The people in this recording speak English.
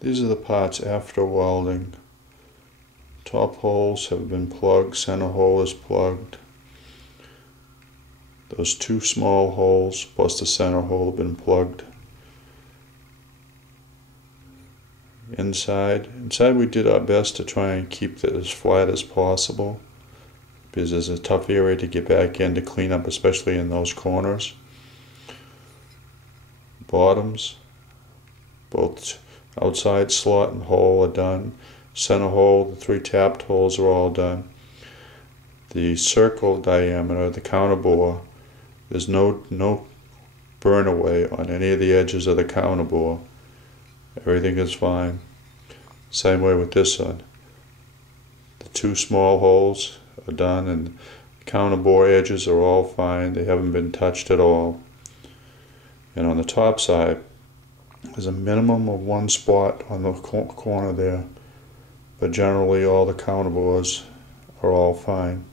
These are the parts after welding. Top holes have been plugged, center hole is plugged. Those two small holes plus the center hole have been plugged. Inside we did our best to try and keep it as flat as possible, because there's a tough area to get back in to clean up, especially in those corners. Bottoms, both outside slot and hole are done. Center hole, the three tapped holes are all done. The circle diameter, the counter bore, there's no burn away on any of the edges of the counter bore. Everything is fine. Same way with this one. The two small holes are done and the counter bore edges are all fine. They haven't been touched at all. And on the top side, there's a minimum of one spot on the corner there, but generally all the counter bores are all fine.